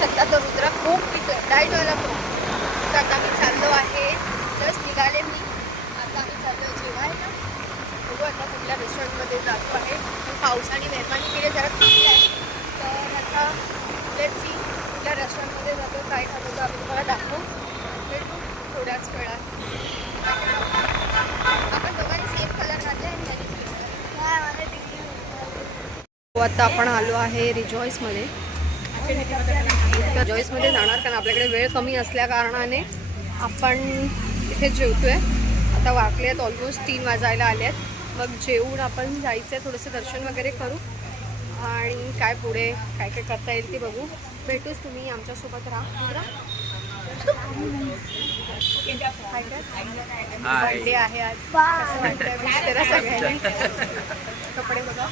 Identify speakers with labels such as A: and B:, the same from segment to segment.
A: शकता तो रुद्र खूप पितोय डाईट व्हायला खूप आता मी चाललो आहे. जस्ट निघाले मी. आता आम्ही चाललो जेवायला. बघू आता कुठल्या रेस्टॉरंटमध्ये जातो आहे. पण पावसाने मेहरबानी केली जरा थांबलं आहे. तर आता लेट सी कुठल्या रेस्टॉरंटमध्ये जातो काय खातो तर आम्ही तुम्हाला दाखवू. भेटू थोड्याच वेळात. आपण दोघांनी सेम कलर घातले आणि त्यांनी आता आपण आलो आहे रिजॉईसमध्ये जॉईसमध्ये जाणार कारण आपल्याकडे वेळ कमी असल्या कारणाने आपण इथे जेवतोय. आता वाकले आहेत ऑलमोस्ट तीन वाजायला आले आहेत. मग जेवून आपण जायचं आहे थोडंसं दर्शन वगैरे करू. आणि काय पुढे काय काय करता येईल ते बघू. भेटूच तुम्ही आमच्यासोबत राहा. बर्थडे आहे आज. कसं सगळ्यांनी. कपडे बघा.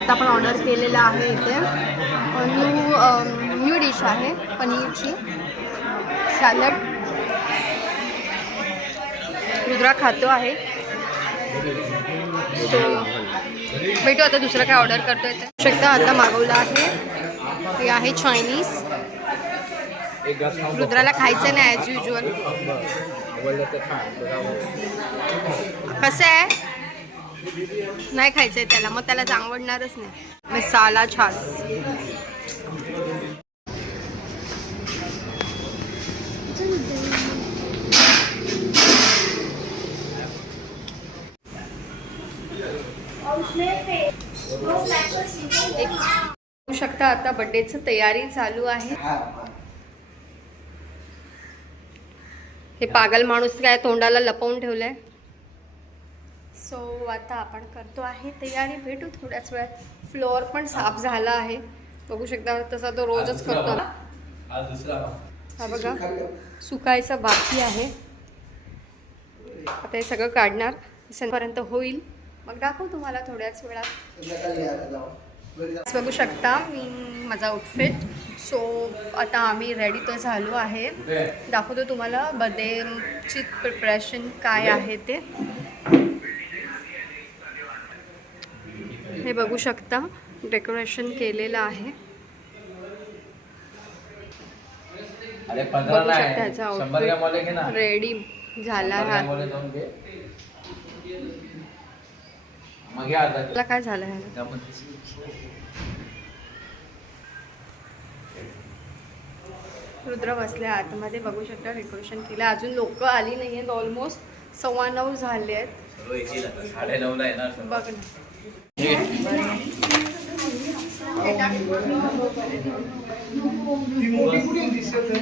A: आता आपण ऑर्डर केलेलं आहे इथे. न्यू न्यू डिश आहे पनीरची. सॅलड रुद्रा खातो आहे. सो भेटू आता दुसरं काय ऑर्डर करतोय ते. शकता आता मागवलं आहे. ते आहे चायनीज रुद्राला खायचं नाही ॲज युजल कसं आहे? नाही खायचं आहे त्याला मग त्याला आवडणारच नाही. मसाला छास एक शकता आता बड्डेचं तयारी चालू आहे. हे पागल माणूस काय तोंडाला लपवून ठेवलंय? सो आता आपण करतो आहे तयारी. भेटू थोड्याच वेळात. फ्लोअर पण साफ झाला आहे. बघू शकता तसा तो रोजच करतो. हा बघा. सुकायचा बाकी आहे. आता हे सगळं काढणार. पर्यंत होईल. मग दाखवू तुम्हाला थोड्याच वेळात. बघू शकता मी माझा आउटफिट सो आता आम्ही रेडी तर झालो आहे. दाखवतो तुम्हाला बर्थडेची प्रिपरेशन काय आहे ते. हे बघू शकता डेकोरेशन केलेलं आहे. बघू शकता आउटफिट रेडी झाला हा
B: दोन मग घे अर्धा
A: काय झालं. रुद्र बसले आतमध्ये बघू शकता डेकोरेशन केलं अजून लोक आली नाही आहेत ऑलमोस्ट सव्वा नऊ झाले आहेत.
B: साडे नऊला येणार.
A: बघ ना
B: हे घे.
C: ती मोठी कुठे दिसत आहे?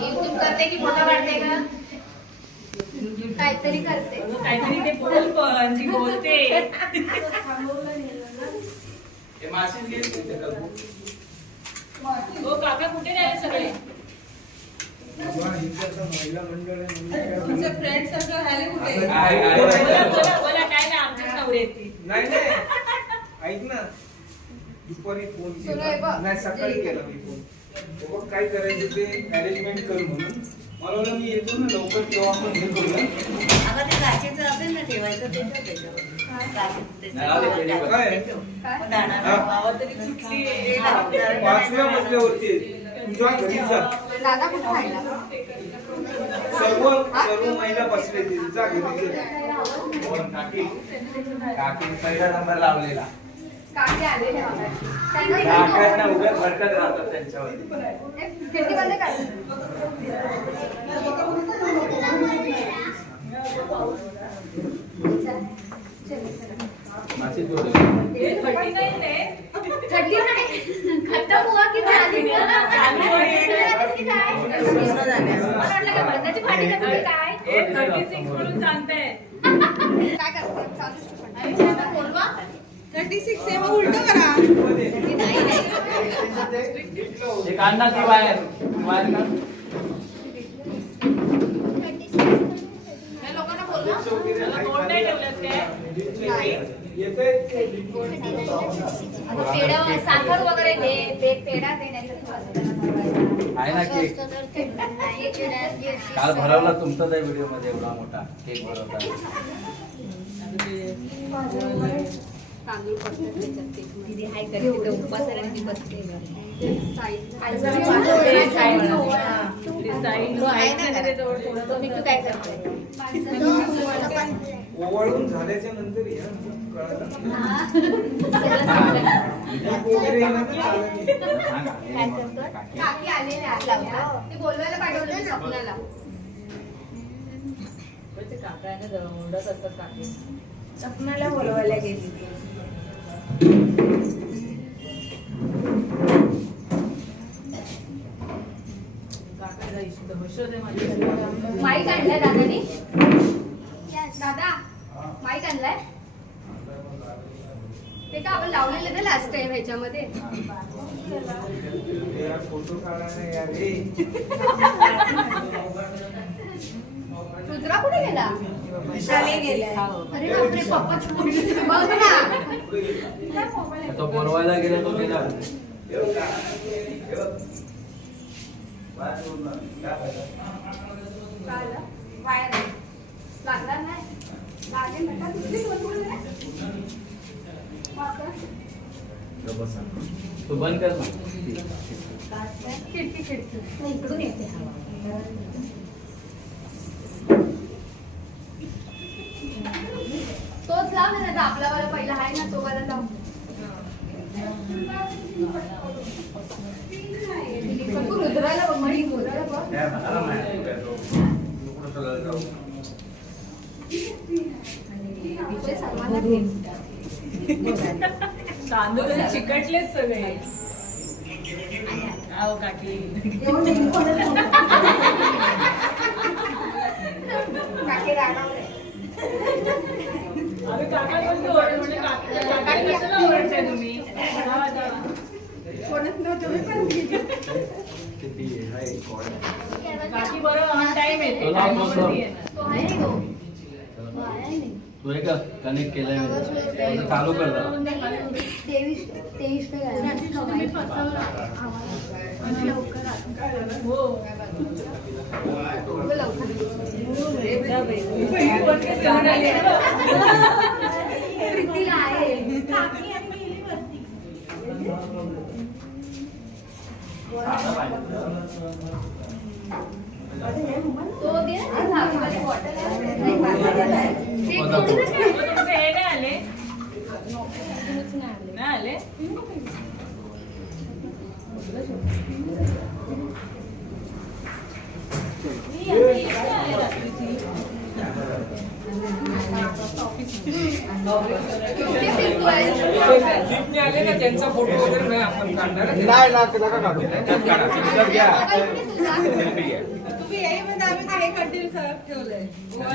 A: यूट्यूब करते की फोटो काढते का? काहीतरी करते.
D: काहीतरी ते बोल पण जी बोलते.
B: हे
D: काका. कुठे गेले सगळे?
C: काय
D: फ्रेंड सर्कल राहिले कुठे? बोला. बोला बोला काय नाही आमचीच नवरी
C: नाही नाही. ऐक ना. दुपारी फोन. केला. नाही सकाळी केला मी फोन. बघ काय करायचं ते अरेंजमेंट कर म्हणून मला वाटलं मी येतो ना लवकर तेव्हा आपण हे करूया
E: अगं ते काचेचं असेल ना ठेवायचं ते ठेव त्याच्यावर. काचेचं ते
B: नाही, राहू दे, पेढे बघ.
C: काय
A: काय
E: दाणा
C: हा.
D: बाबा तरी सुटली
E: ते लावून द्यावे.
C: पाचव्या मजल्यावरती आहे. तुझ्या घरी जा
A: दादा कुठे राहिला
C: सर्व सर्व महिला बसले तिथे जा घरी जा
B: कोण? काकी काकी पहिला नंबर लावलेला
A: काकी आलेले मगाशी. त्यांना
B: काकांना उगाच भडकत राहतात त्यांच्यावर
A: खिडकी बंद कर.
D: थंडी नाही रे
A: थंडी नाही. खट्टा हुआ की चालू हुआ?
D: चालू आहे.
A: की काय? मला वाटलं का बंदाची पार्टी करते काय?
D: हे थर्टी सिक्स म्हणून सांगताय
A: काय करते? चालूच ठेव. आणि त्यांना बोलवा.
B: एक अन्ना ती बाहेर. बाहेर का?
A: या लोकांना बोलवा.
D: मला बोर्ड नाही ठेवलंस काय?
C: येते
A: आता पेढा साखर वगैरे दे. पेढा
B: आहे ना केक काल भरवला तुमचाच आहे व्हिडिओमध्ये एवढा मोठा केक भरवता
A: तांदूळ
C: ओवाळून
A: झाल्याच्यानंतर बोलवायला पाठवलं स्वप्नाला
D: काका आहे ना असतात काकी
E: सपनाला बोलवायला गेली
A: माईक आणलाय दादानी? दादा माईक आणलाय? ते का आपण लावलेलं ना लास्ट टाइम ह्याच्यामध्ये. रुद्रा कुठे गेला?
E: विशाले गेलाय
A: अरे बापरे पप्पाच बघ ना.
B: तो बोलवायला गेला तो गेला.
A: लागणार नाही. लागेल.
B: तू बंद कर ना
A: खिडकी खिडकी.
E: नाही, इकडून येते. हवा
A: लाव ना दादा आपला वाला पहिला आहे ना तो वाला लाव रुद्राला बघ मणी रुद्राला बघ.
D: तांदूळ तरी चिकटलेच सगळे आहो काकी
A: काकी रागावले.
D: म्हणजे बरोबर ऑन टाइम येते
B: तो लाव, तो लाव.
D: टाइमवरती येणार.
A: तो आहे ना तो.
B: तू हे का कनेक्ट केलंय मी चालू कर जरा.
A: तेवीस
C: त्यांचा फोटो वगैरे नाही आपण काढणार
F: नाही ना नका काढू.
C: घ्या
A: मोबाईल कुठे तुझा?
B: सेल्फी घ्या कनेक्ट करा कनेक्ट सेल्फी घ्या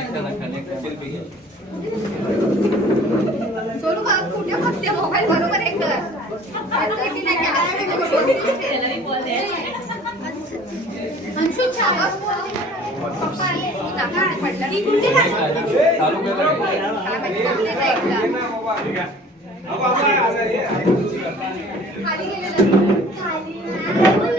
A: सोनू का कुठे बघते मोबाईल बरोबर एक कर अंशू. पप्पा आले. पडला. ती कुठे
B: चालू
A: खाली गेलेलं.
B: ये.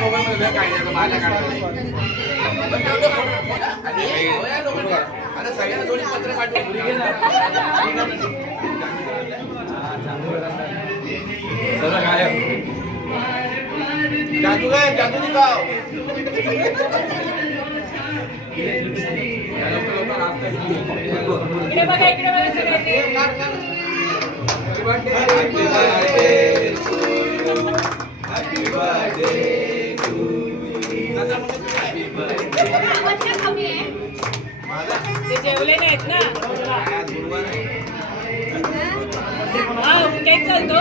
F: मोबाईल मध्ये काय आहे, माझ्या काढायला. पण तेवढं फोटो- फोटो- अरे, हो या लोकांना. आता सगळ्यांना दोन्ही पत्र पाठवून
B: सर्व गायब
F: जादू काय जादू दिखाओ
D: इकडे बघा इकडे बघा सगळे ते जेवले नाहीत ना. हा केक चालतो.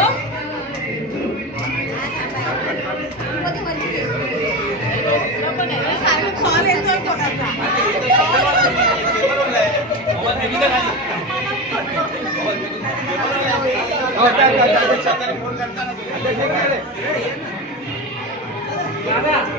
D: दुसरा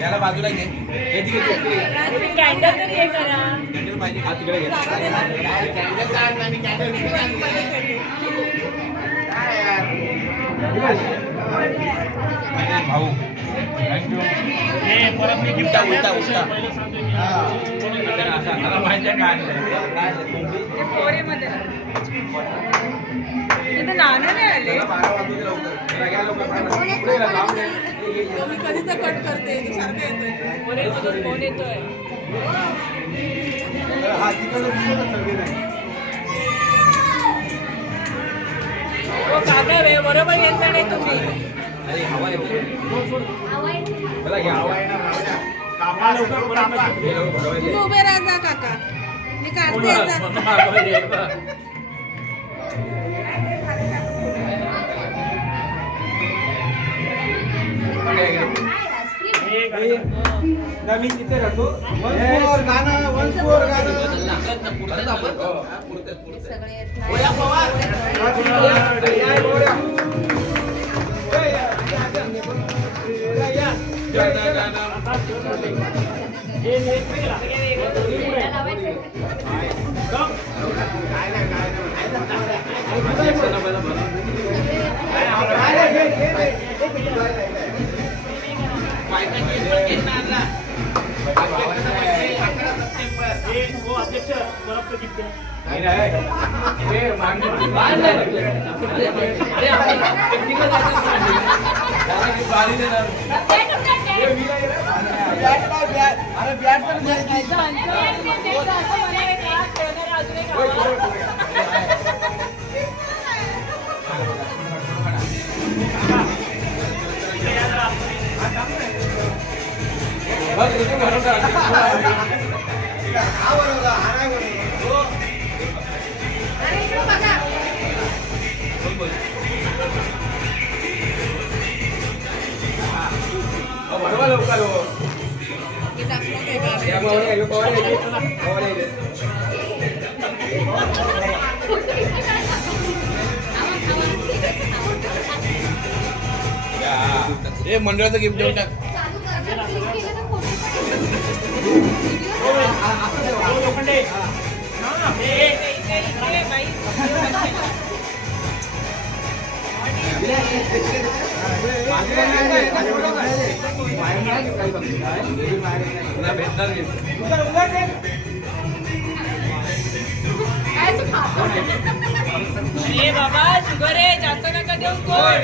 F: याला बाजूला घे. हे तिकडे.
D: कॅन्डल
F: पाहिजे.
B: हा तिकडे घे.
F: कॅन्डल काढ कॅन्डल भाऊ. उलटा
B: मला माहिती आहे काय आणलंय.
D: ते पोरीमध्ये इथं नाणं नाही आले. मी कधीच कट करते सारखं येतोय. फोन येतोय? काका बरोबर येत नाही तुम्ही. तुम्ही उभे राहा काका. मी काढते
B: कोण
D: आता.
B: मला मागवायचे.
C: ना मी तिथे राहतो वन फोर गाणं वन फोर गाणं
F: परत आपण? हा, पुरतं, पुरतं. गोळ्या
B: अरे आपण technical
F: हे मंडळाचं गिफ्ट देऊन टाक.
D: बाबा शुगर आहे जास्त नका देऊ कोण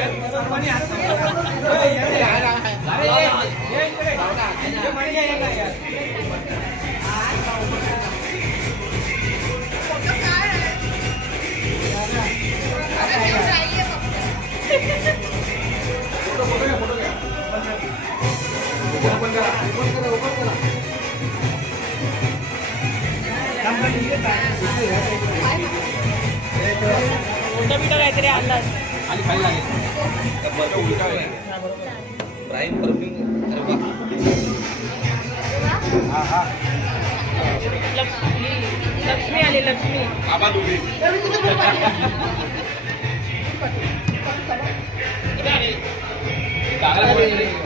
D: मोठं बिठं काहीतरी आणला
B: आणि खाली लागेल
F: उलटा
B: प्राईम परफ्यूम अरे वा.
D: लक्ष्मी लक्ष्मी आली लक्ष्मी
F: बाबा तुम्ही
B: चांगला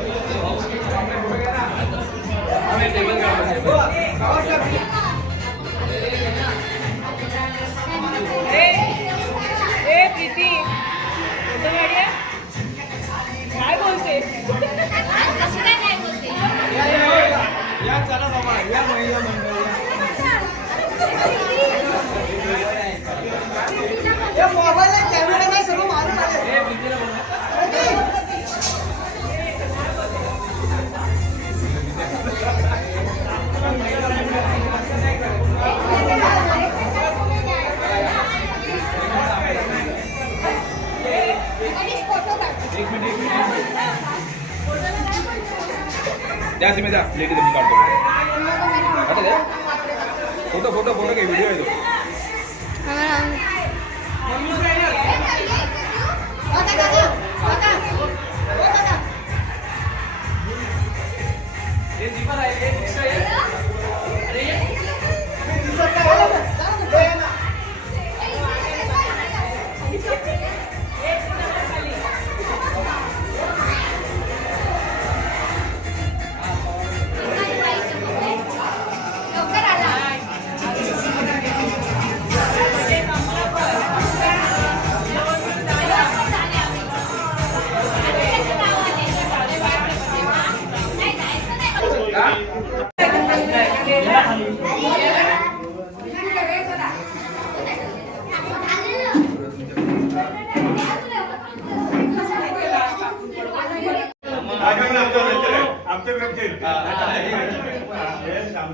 C: या चला बाबा या महिला
F: द्या तुम्ही द्या प्लेट तुम्ही काढतो आता द्या फोटो फोटो फोटो काही व्हिडिओ आहे तो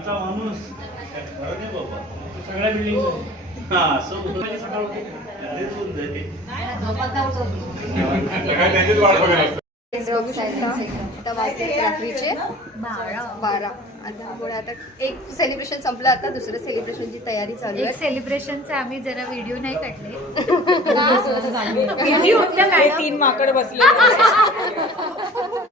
C: आमचा माणूस. सगळ्या बिल्डिंग हा असं उठवायची सकाळ होते.
A: रात्रीचे बारा. आता आता एक सेलिब्रेशन संपलं आता दुसरं सेलिब्रेशनची तयारी चालू
G: एक
A: आहे.
G: सेलिब्रेशनचे आम्ही जरा व्हिडिओ नाही काढले.
D: किती होत्या काय? तीन माकड बसले